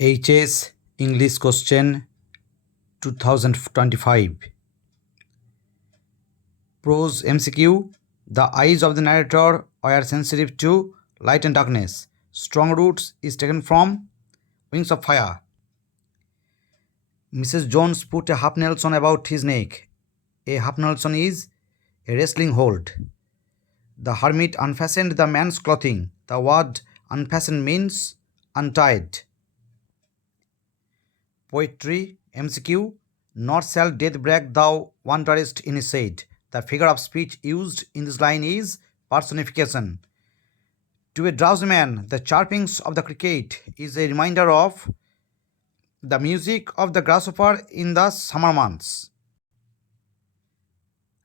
HS English question 2025. Prose MCQ. The eyes of the narrator are sensitive to light and darkness. Strong roots is taken from Wings of Fire. Mrs. Jones put a half Nelson about his neck. A half Nelson is a wrestling hold. The hermit unfastened the man's clothing. The word unfastened means untied. Poetry MCQ. Nor shall death break thou wanderest in his shade. The figure of speech used in this line is personification. To a drowsy man, the chirpings of the cricket is a reminder of the music of the grasshopper in the summer months.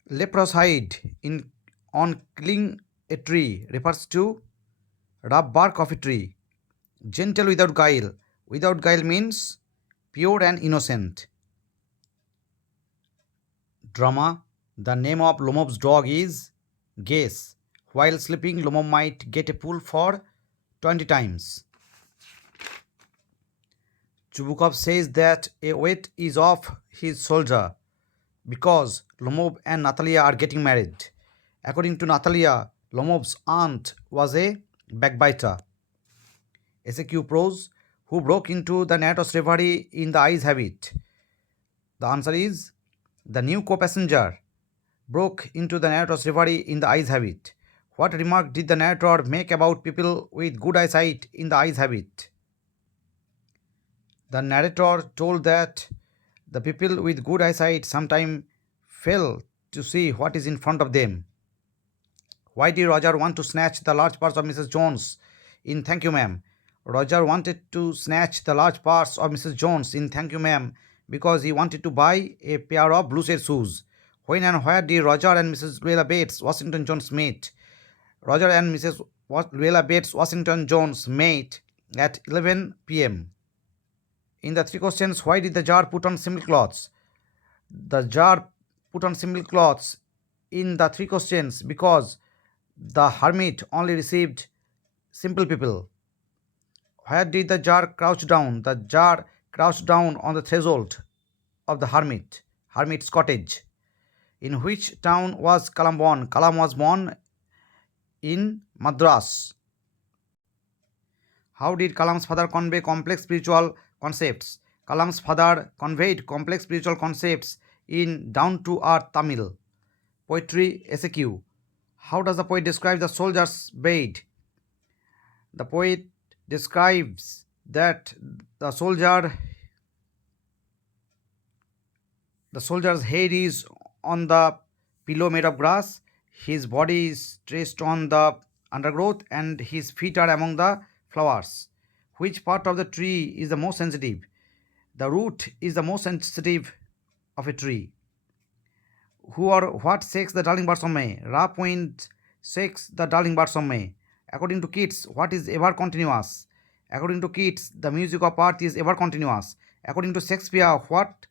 Leprous hide on killing a tree refers to rough bark of a tree. Gentle without guile. Without guile means pure and innocent. Drama. The name of Lomob's dog is Guess. While sleeping, Lomob might get a pull for 20 times. Chubukov says that a weight is off his shoulder because Lomob and Natalia are getting married. According to Natalia, Lomob's aunt was a backbiter. SAQ prose. Who broke into the narrator's reverie in the eyes habit? The answer is the new co-passenger broke into the narrator's reverie in the eyes habit. What remark did the narrator make about people with good eyesight in the eyes habit? The narrator told that the people with good eyesight sometimes fail to see what is in front of them. Why did Roger want to snatch the large purse of Mrs. Jones in Thank You Ma'am? Roger wanted to snatch the large purse of Mrs. Jones in Thank You Ma'am because he wanted to buy a pair of blue suede shoes. When and where did Roger and Mrs. Luella Bates Washington Jones meet? Roger and Mrs. Luella Bates Washington Jones met at 11 p.m. In the three questions, why did the jar put on simple clothes? The jar put on simple clothes in the three questions because the hermit only received simple people. Where did the jar crouch down? The jar crouched down on the threshold of the hermit's cottage. In which town was Kalam born? Kalam was born in Madras. How did Kalam's father convey complex spiritual concepts? Kalam's father conveyed complex spiritual concepts in down-to-earth Tamil. Poetry SAQ. How does the poet describe the soldier's bed? The poet describes that the soldier's head is on the pillow made of grass, his body is stretched on the undergrowth, and his feet are among the flowers. Which part of the tree is the most sensitive? The root is the most sensitive of a tree. Who or what shakes the darling birds of May? Rough wind shakes the darling birds of May. According to Keats, what is ever continuous? According to Keats, the music of earth is ever continuous. According to Shakespeare, what